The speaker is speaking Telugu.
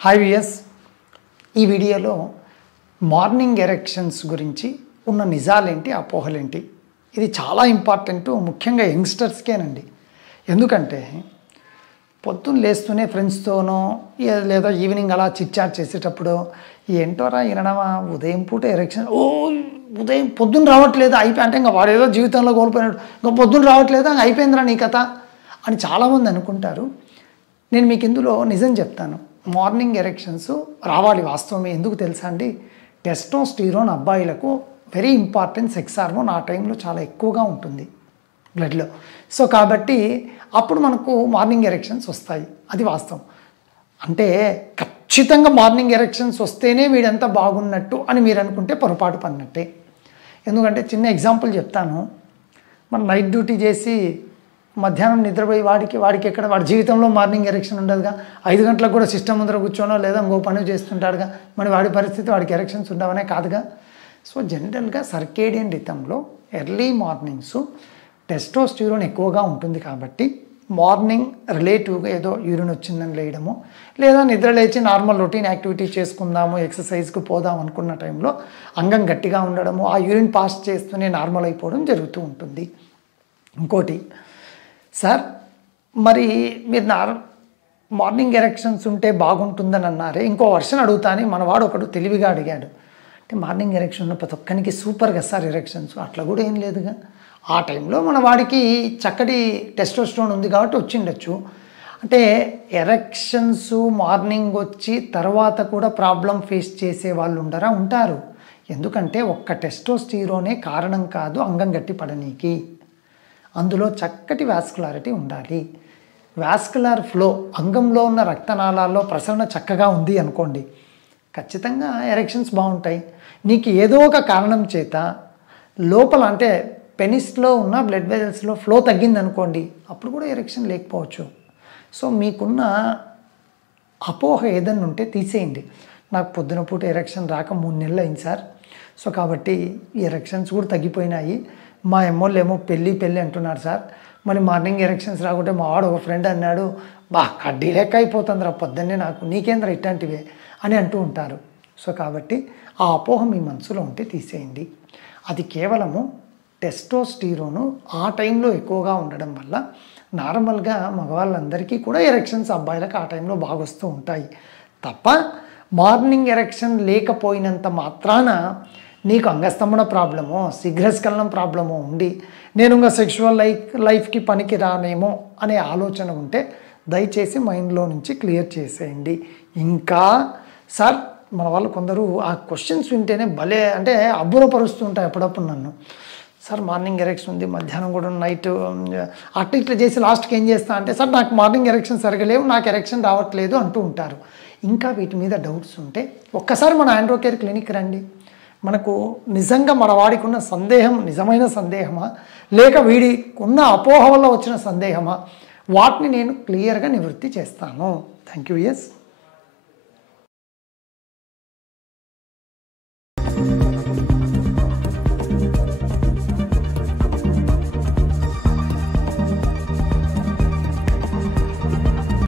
హాయ్ విఎస్ ఈ వీడియోలో మార్నింగ్ ఎరెక్షన్స్ గురించి ఉన్న నిజాలేంటి అపోహలేంటి ఇది చాలా ఇంపార్టెంట్ ముఖ్యంగా యంగ్స్టర్స్కేనండి. ఎందుకంటే పొద్దున్న లేస్తూనే ఫ్రెండ్స్తోనో లేదా ఈవినింగ్ అలా చిట్చాట్ చేసేటప్పుడు ఏంటోరా వినడమా ఉదయం పూట ఎరెక్షన్ ఉదయం పొద్దున్న రావట్లేదు అయిపోయి అంటే ఇంకా వాడు ఏదో జీవితంలో కోల్పోయినాడు ఇంకా పొద్దున్న రావట్లేదు అయిపోయిందిరా నీ కథ అని చాలామంది అనుకుంటారు. నేను మీకు ఇందులో నిజం చెప్తాను. మార్నింగ్ ఎరెక్షన్స్ రావాలి వాస్తవమే. ఎందుకు తెలుసా అండి, టెస్టోస్టిరోన్ అబ్బాయిలకు వెరీ ఇంపార్టెంట్ సెక్స్ హార్మోన్ ఆ టైంలో చాలా ఎక్కువగా ఉంటుంది బ్లడ్లో. సో కాబట్టి అప్పుడు మనకు మార్నింగ్ ఎరెక్షన్స్ వస్తాయి, అది వాస్తవం. అంటే ఖచ్చితంగా మార్నింగ్ ఎరెక్షన్స్ వస్తేనే వీడంతా బాగున్నట్టు అని మీరు అనుకుంటే పొరపాటు పడినట్టే. ఎందుకంటే చిన్న ఎగ్జాంపుల్ చెప్తాను. మన నైట్ డ్యూటీ చేసి మధ్యాహ్నం నిద్రపోయి వాడికి ఎక్కడ వాడి జీవితంలో మార్నింగ్ ఎరెక్షన్ ఉండదుగా. 5 గంటలకు కూడా సిస్టమ్ ముందర కూర్చోనో లేదా ఇంకో పని చేస్తుంటాడుగా. మరి వాడి పరిస్థితి వాడికి ఎరెక్షన్స్ ఉండవనే కాదుగా. సో జనరల్గా సర్కేడియన్ రిథంలో ఎర్లీ మార్నింగ్స్ టెస్టోస్టిరోన్ ఎక్కువగా ఉంటుంది కాబట్టి మార్నింగ్ రిలేటివ్గా ఏదో యూరిన్ వచ్చిందని లేయడము లేదా నిద్ర లేచి నార్మల్ రొటీన్ యాక్టివిటీ చేసుకుందాము ఎక్సర్సైజ్కి పోదాం అనుకున్న టైంలో అంగం గట్టిగా ఉండడము ఆ యూరిన్ పాస్ చేస్తూనే నార్మల్ అయిపోవడం జరుగుతూ ఉంటుంది. ఇంకోటి సార్, మరి మీరు మార్నింగ్ ఎరెక్షన్స్ ఉంటే బాగుంటుందని అన్నారే, ఇంకో వర్షన్ అడుగుతానే మనవాడు ఒకడు తెలివిగా అడిగాడు. అంటే మార్నింగ్ ఎరెక్షన్ ఉన్న ప్రతి ఒక్కరికి సూపర్గా సార్ ఎరెక్షన్స్ అట్లా కూడా ఏం లేదుగా. ఆ టైంలో మన వాడికి చక్కటి టెస్టోస్టెరోన్ ఉంది కాబట్టి వచ్చిండొచ్చు. అంటే ఎరెక్షన్స్ మార్నింగ్ వచ్చి తర్వాత కూడా ప్రాబ్లం ఫేస్ చేసే వాళ్ళు ఉంటారు. ఎందుకంటే ఒక్క టెస్టోస్టిరోనే కారణం కాదు అంగం గట్టి పడనీకి. అందులో చక్కటి వాస్కులారిటీ ఉండాలి. వాస్కులర్ ఫ్లో అంగంలో ఉన్న రక్తనాళాల్లో ప్రసరణ చక్కగా ఉంది అనుకోండి, ఖచ్చితంగా ఎరెక్షన్స్ బాగుంటాయి. నీకు ఏదో ఒక కారణం చేత లోపల అంటే పెనిస్లో ఉన్న బ్లడ్ వెజల్స్లో ఫ్లో తగ్గింది అనుకోండి, అప్పుడు కూడా ఎరెక్షన్ లేకపోవచ్చు. సో మీకున్న అపోహ ఏదన్నా ఉంటే తీసేయండి. నాకు పొద్దున పూట ఎరెక్షన్ రాక 3 నెలలు అయింది సార్, సో కాబట్టి ఈ ఎరెక్షన్స్ కూడా తగ్గిపోయినాయి. మా ఎమ్మోళ్ళు ఏమో పెళ్ళి అంటున్నారు సార్, మరి మార్నింగ్ ఎరెక్షన్స్ రాకుంటే మా వాడు ఒక ఫ్రెండ్ అన్నాడు కడ్డీ లెక్క అయిపోతుందిరా పొద్దున్నే నాకు, నీకేంద్ర ఇట్లాంటివే అని అంటూ ఉంటారు. సో కాబట్టి ఆ అపోహ మీ మనసులో ఉంటే తీసేయండి. అది కేవలము టెస్టోస్టిరోను ఆ టైంలో ఎక్కువగా ఉండడం వల్ల నార్మల్గా మగవాళ్ళందరికీ కూడా ఎరెక్షన్స్ అబ్బాయిలకు ఆ టైంలో బాగా వస్తూ ఉంటాయి తప్ప మార్నింగ్ ఎరెక్షన్ లేకపోయినంత మాత్రాన నీకు అంగస్తంభన ప్రాబ్లమో శీఘ్రస్ఖలనం ప్రాబ్లమో ఉండి నేను ఇంకా సెక్షువల్ లైఫ్కి పనికి రానేమో అనే ఆలోచన ఉంటే దయచేసి మైండ్లో నుంచి క్లియర్ చేసేయండి. ఇంకా సార్, మన వాళ్ళు కొందరు ఆ క్వశ్చన్స్ వింటేనే భలే అంటే అబ్బురపరుస్తూ ఉంటాయి అప్పుడప్పుడు నన్ను. సార్ మార్నింగ్ ఎరెక్షన్ ఉంది, మధ్యాహ్నం కూడా నైట్ అట్లా ఇట్లా చేసి లాస్ట్కి ఏం చేస్తా అంటే సార్ నాకు మార్నింగ్ ఎరెక్షన్ సరిగా లేవు, నాకు ఎరెక్షన్ రావట్లేదు అంటూ ఉంటారు. ఇంకా వీటి మీద డౌట్స్ ఉంటే ఒక్కసారి మన ఆండ్రోకేర్ క్లినిక్ రండి. మనకు నిజంగా మన వాడికి ఉన్న సందేహం నిజమైన సందేహమా లేక వీడికి ఉన్న అపోహ వల్ల వచ్చిన సందేహమా, వాటిని నేను క్లియర్గా నివృత్తి చేస్తాను. Thank you. ఎస్.